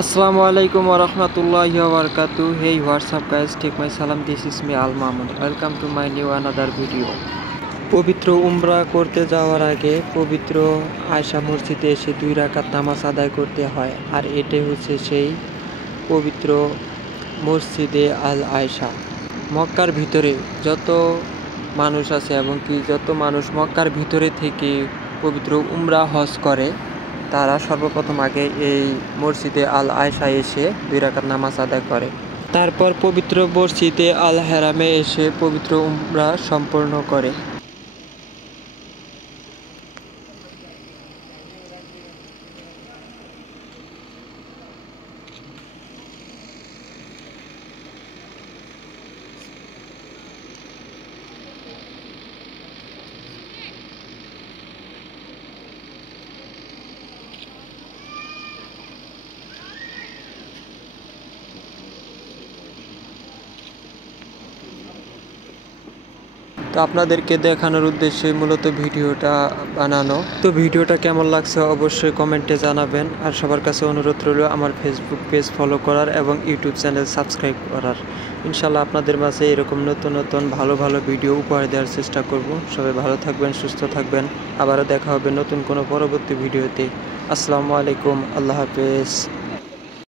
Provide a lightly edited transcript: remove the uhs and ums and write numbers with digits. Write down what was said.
Assalamualaikum warahmatullahi wabarakatuh. Hey, what's up guys? Take my salam. This is me Al Mahmoud. Welcome to my new another video. পবিত্র উমরা করতে যাওয়ার আগে পবিত্র আয়সা মসজিদে এসে 2 রাকাত নামাজ আদায় করতে হয়। আর এটাই হচ্ছে সেই পবিত্র মসজিদে আল আয়সা। মক্কার ভিতরে যত মানুষ আছে এবং কি যত মানুষ মক্কার ভিতরে থেকে পবিত্র উমরা হজ করে, তারা সর্বপ্রথম আগে এই মসজিদে আল আয়সায় এসে 2 রাকাত নামাজ আদায় করে। তারপর পবিত্র মসজিদে আল হারামে এসে পবিত্র উমরা সম্পন্ন করে। তো আপনাদেরকে দেখানোর উদ্দেশ্যে মূলত ভিডিওটা বানানো। তো ভিডিওটা কেমন লাগছে অবশ্যই কমেন্টে জানাবেন। আর সবার কাছে অনুরোধ রইল আমার ফেসবুক পেজ ফলো করার এবং ইউটিউব চ্যানেল সাবস্ক্রাইব করার। ইনশাল্লাহ আপনাদের মাঝে এরকম নতুন নতুন ভালো ভালো ভিডিও উপহার দেওয়ার চেষ্টা করব। সবাই ভালো থাকবেন, সুস্থ থাকবেন। আবারও দেখা হবে নতুন কোনো পরবর্তী ভিডিওতে। আসসালামু আলাইকুম, আল্লাহ হাফেজ।